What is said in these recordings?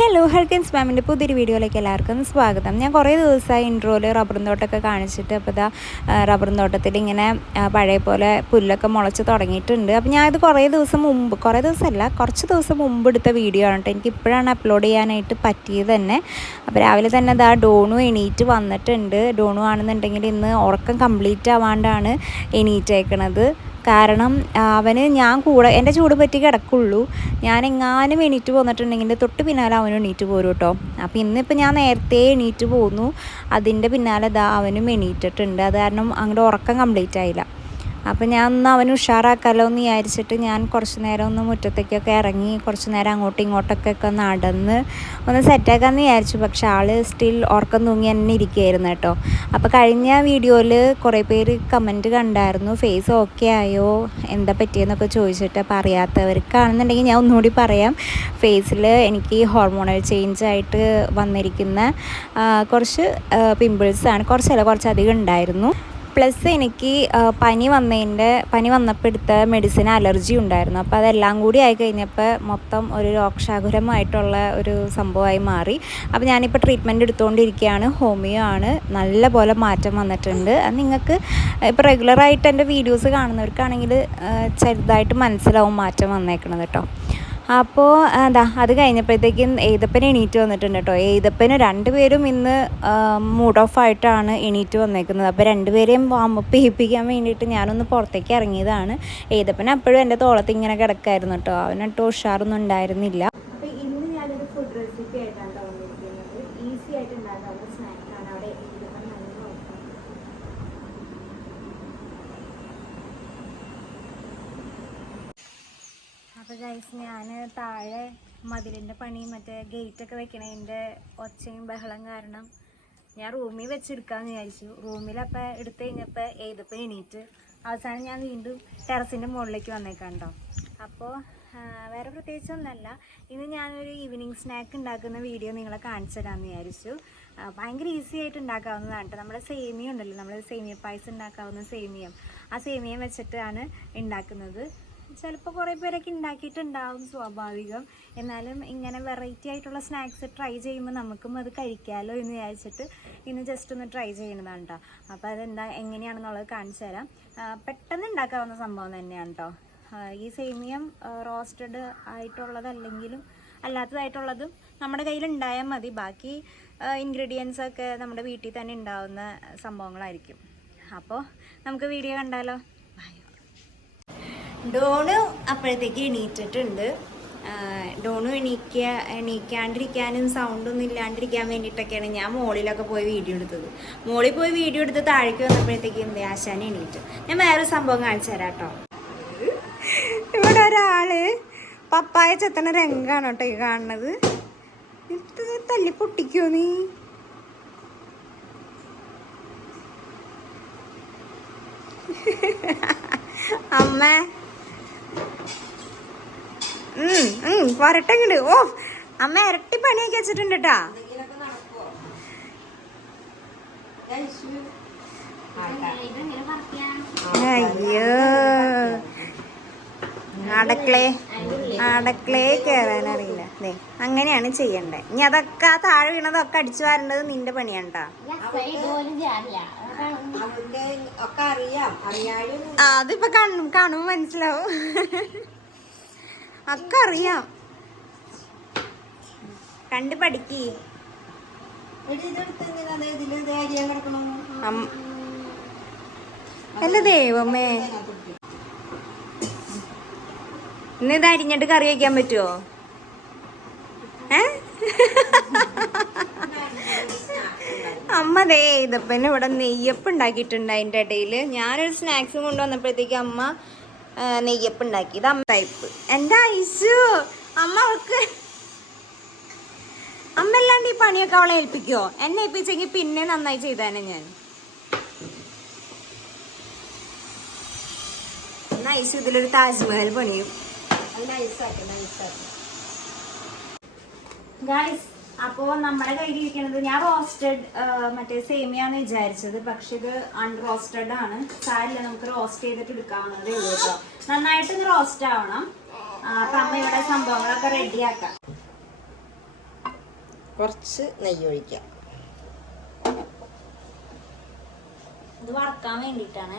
Hello ഹെൽക്കൻസ് മാമിന്റെ പുതിയൊരു വീഡിയോയിലേക്ക് എല്ലാവർക്കും സ്വാഗതം. ഞാൻ കുറേ ദിവസമായി ഇൻട്രോയിൽ റബ്ബറും തോട്ടമൊക്കെ കാണിച്ചിട്ട് അപ്പോൾ ഇതാ റബ്ബറും തോട്ടത്തിൽ ഇങ്ങനെ പഴയ പോലെ പുല്ലൊക്കെ മുളച്ച് തുടങ്ങിയിട്ടുണ്ട്. അപ്പോൾ ഞാൻ ഇത് കുറേ ദിവസം മുമ്പ് കുറേ ദിവസമല്ല കുറച്ച് ദിവസം മുമ്പ് എടുത്ത വീഡിയോ ആണ് കേട്ടോ. എനിക്ക് ഇപ്പോഴാണ് അപ്ലോഡ് ചെയ്യാനായിട്ട് പറ്റിയത് തന്നെ. അപ്പോൾ രാവിലെ തന്നെ ഇതാ ഡോണു എണീറ്റ് വന്നിട്ടുണ്ട്. ഡോണു ആണെന്നുണ്ടെങ്കിൽ ഇന്ന് ഉറക്കം കംപ്ലീറ്റ് ആവാണ്ടാണ് എണീറ്റേക്കണത്. കാരണം അവന് ഞാൻ കൂടെ എന്റെ ചൂട് പറ്റി കിടക്കുള്ളൂ. ഞാൻ എങ്ങാനും എണീറ്റ് പോന്നിട്ടുണ്ടെങ്കിൽ തൊട്ട് പിന്നാലെ അവനും എണീറ്റ് പോരും കേട്ടോ അപ്പോൾ ഇന്നിപ്പോൾ ഞാൻ നേരത്തെ എണീറ്റ് പോന്നു. അതിന്റെ പിന്നാലെ ദാ അവനും എണീറ്റിട്ടുണ്ട്. അത് കാരണം അങ്ങോട്ട് ഉറക്കം കംപ്ലീറ്റ് ആയില്ല. അപ്പോൾ ഞാൻ ഒന്ന് അവന് ഉഷാറാക്കാമല്ലോ എന്ന് വിചാരിച്ചിട്ട് ഞാൻ കുറച്ച് നേരം ഒന്ന് മുറ്റത്തേക്കൊക്കെ ഇറങ്ങി കുറച്ച് നേരം അങ്ങോട്ടും ഇങ്ങോട്ടൊക്കെ ഒക്കെ നടന്ന് ഒന്ന് സെറ്റാക്കാമെന്ന് വിചാരിച്ചു. പക്ഷെ ആൾ സ്റ്റിൽ ഉറക്കം തൂങ്ങി തന്നെ ഇരിക്കുകയായിരുന്നു കേട്ടോ. അപ്പോൾ കഴിഞ്ഞ വീഡിയോയിൽ കുറേ പേര് കമന്റ് കണ്ടായിരുന്നു. ഫേസ് ഓക്കെ ആയോ? എന്താ പറ്റിയെന്നൊക്കെ ചോദിച്ചിട്ട് അപ്പോൾ അറിയാത്തവർക്കാണെന്നുണ്ടെങ്കിൽ ഞാൻ ഒന്നുകൂടി പറയാം. ഫേസിൽ എനിക്ക് ഹോർമോണൽ ചേഞ്ച് ആയിട്ട് വന്നിരിക്കുന്ന കുറച്ച് പിമ്പിൾസാണ് കുറച്ചല്ല കുറച്ചധികം ഉണ്ടായിരുന്നു. പ്ലസ് എനിക്ക് പനി വന്നതിന്റെ പനി വന്നപ്പോൾ എടുത്ത മെഡിസിൻ അലർജി ഉണ്ടായിരുന്നു. അപ്പോൾ അതെല്ലാം കൂടി ആയി കഴിഞ്ഞപ്പോൾ മൊത്തം ഒരു രോക്ഷാകുരമായിട്ടുള്ള ഒരു സംഭവമായി മാറി. അപ്പോൾ ഞാനിപ്പോൾ ട്രീറ്റ്മെന്റ് എടുത്തുകൊണ്ടിരിക്കുകയാണ് ഹോമിയോ ആണ്. നല്ല പോലെ മാറ്റം വന്നിട്ടുണ്ട്. അത് നിങ്ങൾക്ക് ഇപ്പോൾ റെഗുലറായിട്ട് എന്റെ വീഡിയോസ് കാണുന്നവർക്കാണെങ്കിൽ ചെറുതായിട്ട് മനസ്സിലാവും മാറ്റം വന്നേക്കണത് കേട്ടോ അപ്പോൾ എന്താ അത് കഴിഞ്ഞപ്പോഴത്തേക്കും എയ്തപ്പൻ എണീറ്റ് വന്നിട്ടുണ്ട് കേട്ടോ. എയ്തപ്പന് രണ്ടുപേരും ഇന്ന് മൂഡ് ഓഫ് ആയിട്ടാണ് എണീറ്റ് വന്നേക്കുന്നത്. അപ്പോൾ രണ്ടുപേരെയും വാമപ്പ് ചെയ്യിപ്പിക്കാൻ വേണ്ടിയിട്ട് ഞാനൊന്ന് പുറത്തേക്ക് ഇറങ്ങിയതാണ്. എയ്തപ്പൻ അപ്പോഴും എന്റെ തോളത്ത് ഇങ്ങനെ കിടക്കായിരുന്നു കേട്ടോ. അവനൊട്ടും ഉഷാറൊന്നും ഉണ്ടായിരുന്നില്ല അപ്പോൾ ഇന്ന് ഞാനൊരു ഫുഡ് റെസിപ്പി ആയിട്ടാണ് വന്നിരിക്കുന്നത് ഈസി ആയിട്ട് ഉണ്ടാക്കാവുന്ന സ്നാക്കാണ് അവിടെ എയ്തപ്പൻ നല്ല നോക്കാം അപ്പോൾ ഗൈസ് ഞാൻ താഴെ മതിലിന്റെ പണി മറ്റേ ഗേറ്റൊക്കെ വെക്കണതിന്റെ ഒച്ചയും ബഹളം കാരണം ഞാൻ റൂമിൽ വെച്ചെടുക്കാമെന്ന് വിചാരിച്ചു. റൂമിലപ്പോൾ എടുത്തു കഴിഞ്ഞപ്പോൾ എഴുതപ്പോൾ എണീറ്റ് അവസാനം ഞാൻ വീണ്ടും ടെറസിന്റെ മുകളിലേക്ക് വന്നേക്കാണ്ടോ അപ്പോൾ വേറെ പ്രത്യേകിച്ചൊന്നുമല്ല ഇന്ന് ഞാനൊരു ഈവനിങ് സ്നാക്ക് ഉണ്ടാക്കുന്ന വീഡിയോ നിങ്ങളെ കാണിച്ചു തരാമെന്ന് വിചാരിച്ചു. ഭയങ്കര ഈസി ആയിട്ട് ഉണ്ടാക്കാവുന്നതാണ് കേട്ടോ നമ്മുടെ സേമിയ ഉണ്ടല്ലോ നമ്മൾ സേമിയ പായസം ഉണ്ടാക്കാവുന്ന സേമിയം. ആ സേമിയം വെച്ചിട്ടാണ് ഉണ്ടാക്കുന്നത്. ചിലപ്പോൾ കുറേ പേരൊക്കെ ഉണ്ടാക്കിയിട്ടുണ്ടാവും സ്വാഭാവികം. എന്നാലും ഇങ്ങനെ വെറൈറ്റി ആയിട്ടുള്ള സ്നാക്സ് ട്രൈ ചെയ്യുമ്പോൾ നമുക്കും അത് കഴിക്കാമല്ലോ എന്ന് വിചാരിച്ചിട്ട് ഇന്ന് ജസ്റ്റ് ഒന്ന് ട്രൈ ചെയ്യുന്നതാണ് കേട്ടോ അപ്പോൾ അതെന്താ എങ്ങനെയാണെന്നുള്ളത് കാണിച്ചു തരാം. പെട്ടെന്ന് ഉണ്ടാക്കാവുന്ന സംഭവം തന്നെയാണ് കേട്ടോ ഈ സേമിയം റോസ്റ്റഡ് ആയിട്ടുള്ളതല്ലെങ്കിലും അല്ലാത്തതായിട്ടുള്ളതും നമ്മുടെ കയ്യിൽ ഉണ്ടായാൽ മതി. ബാക്കി ഇൻഗ്രീഡിയൻസ് ഒക്കെ നമ്മുടെ വീട്ടിൽ തന്നെ ഉണ്ടാവുന്ന സംഭവങ്ങളായിരിക്കും. അപ്പോൾ നമുക്ക് വീഡിയോ കണ്ടാലോ? ഡോണ് അപ്പോഴത്തേക്ക് എണീറ്റിട്ടുണ്ട്. ഡോണു എണീക്കുക എണീക്കാണ്ടിരിക്കാനും സൗണ്ടൊന്നും ഇല്ലാണ്ടിരിക്കാൻ വേണ്ടിയിട്ടൊക്കെയാണ് ഞാൻ മോളിലൊക്കെ പോയി വീഡിയോ എടുത്തത്. മോളിൽ പോയി വീഡിയോ എടുത്ത് താഴേക്ക് വന്നപ്പോഴത്തേക്ക് എന്ത് ആശാൻ എണീറ്റ്. ഞാൻ വേറെ സംഭവം കാണിച്ചു തരാം കേട്ടോ. ഇവിടെ ഒരാൾ പപ്പായ ചെത്തണ രംഗാണ് കേട്ടോ ഈ കാണുന്നത്. തല്ലി പൊട്ടിക്കോ നീ? അമ്മ. ഉം, ഉം, വരട്ടെ ഓ അമ്മ ഇരട്ടി പണിയൊക്കെ വെച്ചിട്ടുണ്ട് കേട്ടാ അയ്യോ. അടക്കളേ അടക്കളേ കയറാൻ അറിയില്ല അങ്ങനെയാണ് ചെയ്യണ്ടേ. ഇനി അതൊക്കെ ആ താഴെ വീണതൊക്കെ അടിച്ചു വരേണ്ടത് നിന്റെ പണിയാണ് അതിപ്പോ കാണും കാണുമ്പോ മനസ്സിലാവും. ഒക്കെ അറിയാം കണ്ട് പഠിക്ക്. എടി ഇതെടുത്ത് ഇങ്ങനെ ദേ ഇതിൽ ദേ അരിയാൻ കിടക്കണം? അം- എന്റെ ദൈവമേ. ഇന്ന് ഇത് അരിഞ്ഞിട്ട് കറി വയ്ക്കാൻ പറ്റുമോ ഏ? അമ്മ ദേ ഇതപ്പന്നെ ഇവിടെ നെയ്യപ്പ് ഉണ്ടാക്കിയിട്ടുണ്ട് അതിന്റെ ഇടയിൽ ഞാനൊരു സ്നാക്സ് കൊണ്ടുവന്നപ്പോഴത്തേക്ക് അമ്മ നെയ്യപ്പ് ഉണ്ടാക്കി. ഇത് ടൈപ്പ് എന്റെ ഐസു? അമ്മ അവൾക്ക് അമ്മ അല്ലാണ്ട് ഈ പണിയൊക്കെ അവളെ ഏൽപ്പിക്കുമോ എന്നെ ഏൽപ്പിച്ചെങ്കിൽ പിന്നെ നന്നായി ചെയ്തേനെ ഞാൻ. ഐസു ഇതിലൊരു താജ്മഹൽ പണിയും. നൈസാക്കി നൈസാക്കി ഗായ്സ് അപ്പോൾ നമ്മുടെ കയ്യിലിരിക്കുന്നത് ഞാൻ റോസ്റ്റഡ് മറ്റേ സേമിയാന്ന് വിചാരിച്ചത്. പക്ഷെ ഇത് അൺറോസ്റ്റഡ് ആണ്. സാരില്ല നമുക്ക് റോസ്റ്റ് ചെയ്തിട്ട് എടുക്കാവുന്നതേ ഉള്ളൂ കേട്ടോ നന്നായിട്ട് ഇത് റോസ്റ്റ് ആവണം. അപ്പൊ അമ്മ ഇവിടെ സംഭവങ്ങളൊക്കെ റെഡിയാക്കാം കുറച്ച് നെയ്യ് ഒഴിക്കാം. ഇത് വറക്കാൻ വേണ്ടിയിട്ടാണ്.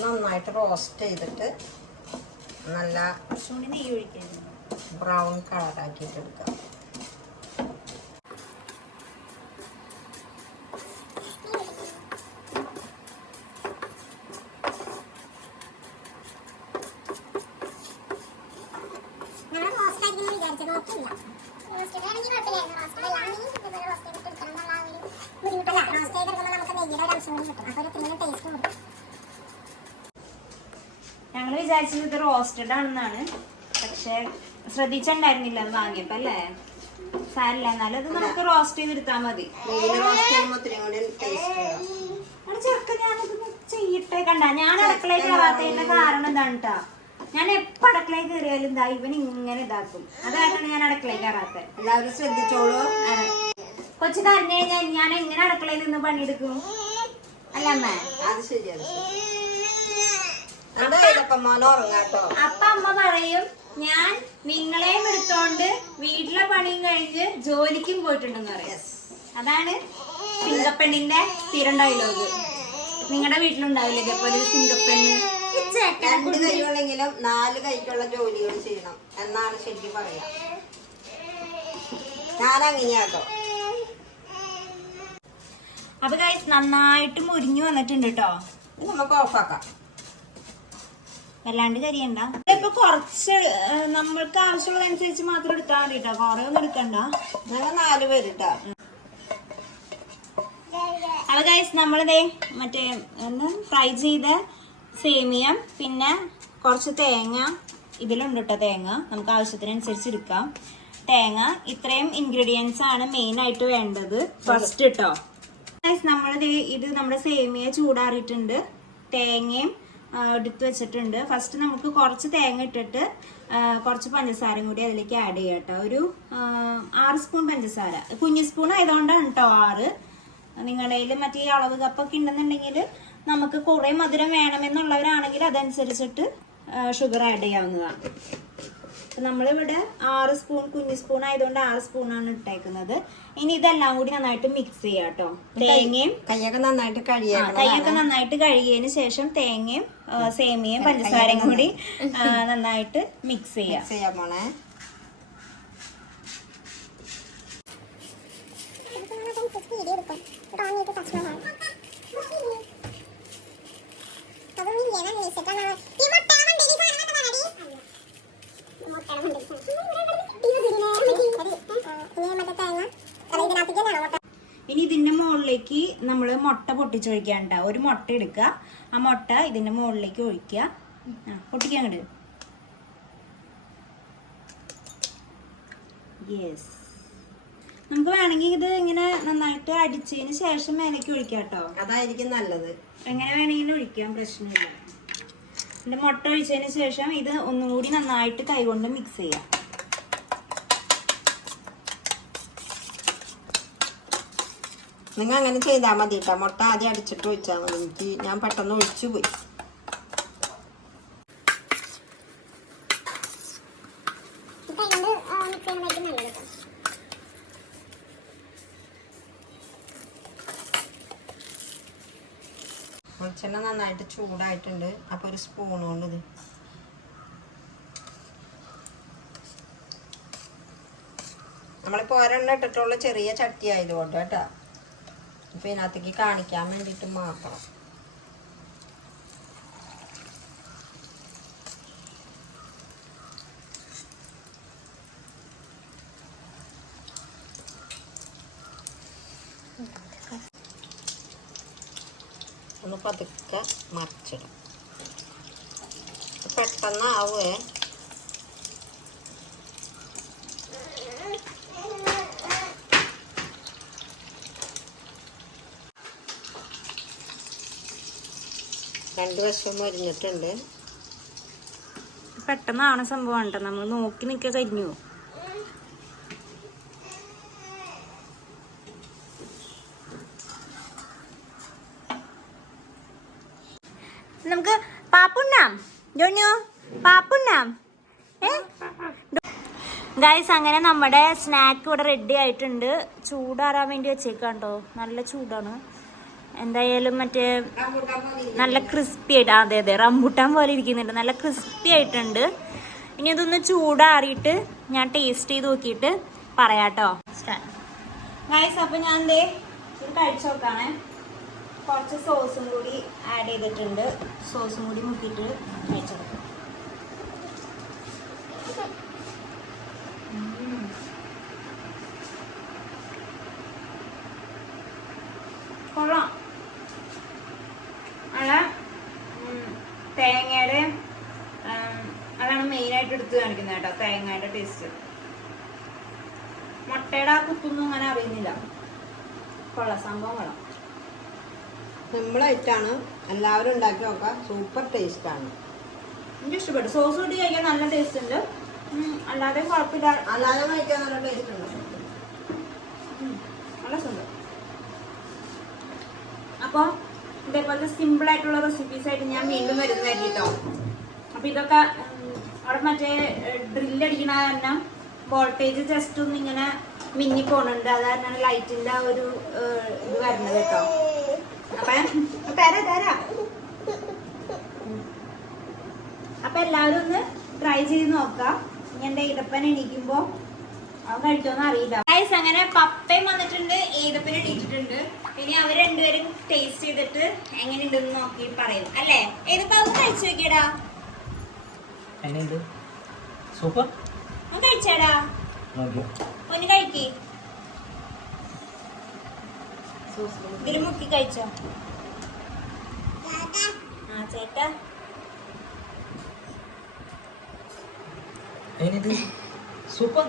നന്നായിട്ട് റോസ്റ്റ് ചെയ്തിട്ട് നല്ല ബ്രൗൺ കളറാക്കിയിട്ട് എടുക്കാം. ബുദ്ധിമുട്ടല്ല. റോസ്റ്റ് ചെയ്തെടുക്കുമ്പോൾ നമുക്ക് നെയ്യുടെ ഒരു അംശം കൂടി കിട്ടും. അപ്പോൾ ഒരു ടേസ്റ്റ് കൂടും ഞങ്ങൾ വിചാരിച്ചത് ഇത് റോസ്റ്റഡ് ആണെന്നാണ്. പക്ഷെ ശ്രദ്ധിച്ചിട്ടുണ്ടായിരുന്നില്ല അത് വാങ്ങിയപ്പോ അല്ലേ? സാരില്ല എന്നാലും അത് നമുക്ക് റോസ്റ്റ് ചെയ്തെടുത്താൽ മതി. ചെറുക്ക ഞാനത് ചെയ്യട്ടെ കണ്ട. ഞാൻ അടുക്കളയിൽ കയറാത്തതിന്റെ കാരണം എന്താണ് കേട്ടാ ഞാൻ എപ്പോ അടുക്കളയിൽ കയറിയാലും എന്താ ഇവൻ ഇങ്ങനെ ഇതാക്കും. അതായിട്ടാണ് ഞാൻ അടുക്കളയിൽ കയറാത്തത് എല്ലാവരും ശ്രദ്ധിച്ചോളൂ. കൊച്ചു കരഞ്ഞു കഴിഞ്ഞാൽ ഞാൻ എങ്ങനെ അടുക്കളയിൽ നിന്ന് പണിയെടുക്കും? അല്ല അമ്മ. അത് ശരിയാണ് അപ്പൊ അമ്മ പറയും ഞാൻ നിങ്ങളെയും എടുത്തോണ്ട് വീട്ടിലെ പണിയും കഴിഞ്ഞ് ജോലിക്കും പോയിട്ടുണ്ടെന്ന് പറയും. അതാണ് സിംഗപ്പെണ്ണിന്റെ സ്ഥിരം ഡയലോഗ് നിങ്ങളുടെ വീട്ടിലുണ്ടാവില്ലേ ഇതേപോലെ സിംഗപ്പെണ്ണ്? ഈ ചേട്ടനെ രണ്ട് കൊണ്ട് കൈയുള്ളെങ്കിലും നാല് കൈക്കുള്ള ജോലികൾ ചെയ്യണം എന്നാണ് ശരിക്കും പറയാ. ഞാൻ അങ്ങനെയാട്ടോ അപ്പൊ ഗൈസ് നന്നായിട്ട് മുരിഞ്ഞു വന്നിട്ടുണ്ട് കേട്ടോ നമുക്ക് ഓഫാക്കാം വല്ലാണ്ട് കരിയണ്ട. ഇപ്പൊ കുറച്ച് നമ്മൾക്ക് ആവശ്യമുള്ളതനുസരിച്ച് മാത്രം എടുത്താൽ മതി കേട്ടോ കുറെ ഒന്നും എടുക്കണ്ട. ഞങ്ങൾ നാല് പേര് കേട്ടോ അത് ഗൈസ് നമ്മളിതേ മറ്റേ എന്താ ഫ്രൈ ചെയ്ത സേമിയം പിന്നെ കുറച്ച് തേങ്ങ ഇതിലുണ്ട് കേട്ടോ തേങ്ങ. നമുക്ക് ആവശ്യത്തിനനുസരിച്ച് എടുക്കാം. തേങ്ങ ഇത്രയും ഇൻഗ്രീഡിയൻസ് ആണ് മെയിൻ ആയിട്ട് വേണ്ടത്. ഫസ്റ്റ് കേട്ടോ നമ്മളിത് ഇത് നമ്മുടെ സേമിയ ചൂടാറിയിട്ടുണ്ട്. തേങ്ങയും എടുത്ത് വെച്ചിട്ടുണ്ട്. ഫസ്റ്റ് നമുക്ക് കുറച്ച് തേങ്ങ ഇട്ടിട്ട് കുറച്ച് പഞ്ചസാരയും കൂടി അതിലേക്ക് ആഡ് ചെയ്യാം കേട്ടോ. ഒരു ആറ് സ്പൂൺ പഞ്ചസാര. കുഞ്ഞു സ്പൂൺ ആയതുകൊണ്ടാണ് കേട്ടോ ആറ്. നിങ്ങളുടെ കയ്യിൽ മറ്റേ ഈ അളവ് കപ്പൊക്കെ ഉണ്ടെന്നുണ്ടെങ്കിൽ നമുക്ക് കുറേ മധുരം വേണമെന്നുള്ളവരാണെങ്കിൽ അതനുസരിച്ചിട്ട് ഷുഗർ ആഡ് ചെയ്യാവുന്നതാണ്. അപ്പം നമ്മളിവിടെ ആറ് സ്പൂൺ കുഞ്ഞു സ്പൂൺ ആയതുകൊണ്ട് ആറ് സ്പൂണാണ് ഇട്ടേക്കുന്നത്. ഇനി ഇതെല്ലാം കൂടി നന്നായിട്ട് മിക്സ് ചെയ്യാം കേട്ടോ. തേങ്ങയും കൈയൊക്കെ നന്നായിട്ട് ആ, കയ്യൊക്കെ കൈയൊക്കെ നന്നായിട്ട് കഴുകിയതിന് ശേഷം തേങ്ങയും സേമിയയും പഞ്ചസാരയും കൂടി നന്നായിട്ട് മിക്സ് ചെയ്യാം. ചെയ്യാൻ പോണേ വീഡിയോ എടുക്കും റോങ്ങിയിട്ട് ടച്ച് അതൊന്നും ഇല്ല ഞാൻ അന്വേഷിച്ചിട്ടാണ് ഈ മുട്ട മണ്ടയിൽ ഈ സാധനം കൊണ്ടുവന്നാടി മുട്ടയുടെ മണ്ടയിൽ ഇനി ഇതിന്റെ മുകളിലേക്ക് നമ്മൾ മുട്ട പൊട്ടിച്ചൊഴിക്കാണ്ട കേട്ടോ ഒരു മുട്ട എടുക്കുക. ആ മുട്ട ഇതിന്റെ മുകളിലേക്ക് ഒഴിക്കുക. ആ പൊട്ടിക്കാൻ അങ്ങോട്ട് യെസ് നമുക്ക് വേണമെങ്കിൽ ഇത് ഇങ്ങനെ നന്നായിട്ട് അടിച്ചതിന് ശേഷം മേലേക്ക് ഒഴിക്കാം കേട്ടോ. അതായിരിക്കും നല്ലത്. എങ്ങനെ വേണമെങ്കിലും ഒഴിക്കാം പ്രശ്നമില്ല. ഇതിന്റെ മുട്ട ഒഴിച്ചതിന് ശേഷം ഇത് ഒന്നും കൂടി നന്നായിട്ട് കൈകൊണ്ട് മിക്സ് ചെയ്യാം. നിങ്ങൾ അങ്ങനെ ചെയ്താൽ മതി കേട്ടോ മുട്ട ആദ്യം അടിച്ചിട്ട് ഒഴിച്ചാൽ മതി. എനിക്ക് ഞാൻ പെട്ടെന്ന് ഒഴിച്ചു പോയി ഇപ്പൊ അതുകൊണ്ട് മിക്സ് ചെയ്യുന്നതായിരിക്കും നല്ലത് കേട്ടോ വെളിച്ചെണ്ണ നന്നായിട്ട് ചൂടായിട്ടുണ്ട്. അപ്പോൾ ഒരു സ്പൂൺ കൊണ്ട് ഇത്. നമ്മളിപ്പോൾ ഇട്ടിട്ടുള്ള ചെറിയ ചട്ടി ആയതുകൊണ്ട് കേട്ടോ. അപ്പോൾ ഇതിനകത്തേക്ക് കാണിക്കാൻ വേണ്ടിയിട്ട് മാത്രം. ഒന്ന് പതുക്കെ മറിച്ചിടാം. ആവുമേ രണ്ട് വശവും മരിഞ്ഞിട്ടുണ്ട്. പെട്ടെന്നാണ് സംഭവം കേട്ടോ നമ്മൾ നോക്കി നിൽക്കുക കരിഞ്ഞു നമുക്ക് പാപ്പുണ്ണാം. ജോണിയോ പാപ്പുണ്ണാം. ഗൈസ് അങ്ങനെ നമ്മുടെ സ്നാക്ക് ഇവിടെ റെഡി ആയിട്ടുണ്ട്. ചൂടാറാൻ വേണ്ടി വെച്ചേക്കാണ്ടോ നല്ല ചൂടാണ്. എന്തായാലും മറ്റേ നല്ല ക്രിസ്പി ആയിട്ട് അതെ അതെ റംബൂട്ടാൻ പോലെ ഇരിക്കുന്നുണ്ട്. നല്ല ക്രിസ്പി ആയിട്ടുണ്ട്. ഇനി അതൊന്ന് ചൂടാറിയിട്ട് ഞാൻ ടേസ്റ്റ് ചെയ്ത് നോക്കിയിട്ട് പറയാട്ടോ ഗൈസ് അപ്പൊ ഞാൻ ഇത് കഴിച്ചു നോക്കാണേ. കുറച്ച് സോസും കൂടി ആഡ് ചെയ്തിട്ടുണ്ട്. സോസും കൂടി മുക്കിയിട്ട് കഴിച്ചു. നോക്കാം കൊള്ളാം. ഉം, തേങ്ങയുടെ അതാണ് മെയിനായിട്ട് എടുത്ത് കാണിക്കുന്നത് കേട്ടോ തേങ്ങയുടെ ടേസ്റ്റ് മുട്ടയുടെ ആ കുത്തൊന്നും അങ്ങനെ അറിയുന്നില്ല. കൊള്ളാം സംഭവം കൊള്ളാം. സിമ്പിളായിട്ടാണ് എല്ലാവരും ഉണ്ടാക്കി നോക്കാം. സൂപ്പർ ടേസ്റ്റാണ്. എനിക്ക് ഇഷ്ടപ്പെട്ടു. സോസ് കൂട്ടി കഴിക്കാൻ നല്ല ടേസ്റ്റ് ഉണ്ട്. അല്ലാതെ കുഴപ്പമില്ല. അല്ലാതെ കഴിക്കാൻ നല്ല ടേസ്റ്റ് ഉണ്ട്. നല്ല സുഖം അപ്പോൾ ഇതേപോലത്തെ സിമ്പിൾ ആയിട്ടുള്ള റെസിപ്പീസ് ആയിട്ട് ഞാൻ വീണ്ടും വരുന്നതായിരിക്കും കേട്ടോ അപ്പൊ ഇതൊക്കെ അവിടെ മറ്റേ ഡ്രില്ല് അടിക്കണ കാരണം വോൾട്ടേജ് ജസ്റ്റ് ഒന്ന് ഇങ്ങനെ മിന്നി പോണുണ്ട് അത് കാരണമാണ് ലൈറ്റിന്റെ ഒരു ഇത് വരുന്നത് കേട്ടോ. അപ്പൊ തരാ തരാ. അപ്പൊ എല്ലാവരും ഒന്ന് ട്രൈ ചെയ്ത് നോക്കാം. എന്റെ ഇടപ്പൻ എണീക്കുമ്പോ? അവൻ കഴിക്കുമെന്ന് അറിയില്ല. ഗൈസ് അങ്ങനെ പപ്പയും വന്നിട്ടുണ്ട് ഏതപ്പനും എണീറ്റിട്ടുണ്ട്. ഇനി അവർ രണ്ടുപേരും ടേസ്റ്റ് ചെയ്തിട്ട് എങ്ങനെയുണ്ടെന്ന് നോക്കി പറയും അല്ലേ? ഏതപ്പ അവൻ കഴിച്ചു നോക്കിയടാ. സൂപ്പർ? കഴിച്ചാടാ. ഒന്ന് കഴിക്കി. ഇതിൽ മുക്കി കഴിച്ചോ ആ ചേട്ടാ. സൂപ്പർ.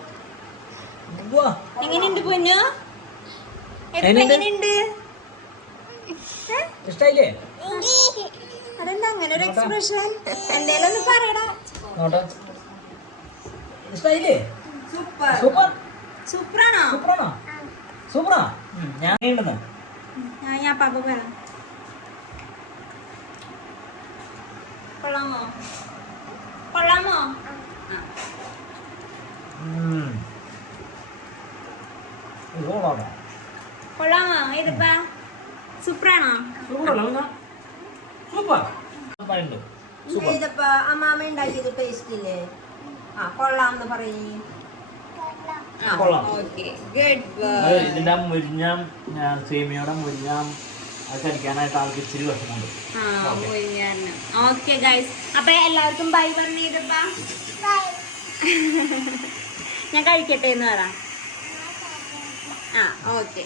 എങ്ങനെയുണ്ട് പൊന്നു? എങ്ങനെയുണ്ട്? എങ്ങനെയുണ്ട്? ഇഷ്ടായില്ലേ? അതെന്താ അങ്ങനെ ഒരു എക്സ്പ്രഷൻ എന്തേലും ഒന്ന് പറയടാ. നോട്ടെ ഇഷ്ടായില്ലേ? സൂപ്പർ. സൂപ്പർ. സൂപ്പറാണോ? സൂപ്പറാണോ? സൂപ്പറാ. ഞാൻ ഉണ്ടെന്ന് ഞാൻ ഞാൻ പാപ്പ പറ കൊള്ളാമോ കൊള്ളാമോ ആ. ഇതോളാണോ കൊള്ളാമോ ഇതിപ്പാ സൂപ്പറാണോ സൂപ്പറല്ല സൂപ്പർ ഉണ്ട് സൂപ്പർ ഇതിപ്പോ അമ്മാമ ഉണ്ടാക്കിയത് ടേസ്റ്റ് ഇല്ലേ ആ കൊള്ളാന്ന് പറയ് കൊള്ളാം ഓക്കെ ഗുഡ് അത് ഇതിന്റെ മുരിഞ്ഞ ആ, സേമിയയുടെ മുരിഞ്ഞ അത് കഴിക്കാനായിട്ട് ആൾക്ക് ഇച്ചിരി വിഷമമുണ്ട്. ഓക്കെ. ഗൈസ് അപ്പൊ എല്ലാവർക്കും ബൈ പറഞ്ഞു ഞാൻ കഴിക്കട്ടെ എന്ന് പറ. ആ ഓക്കെ.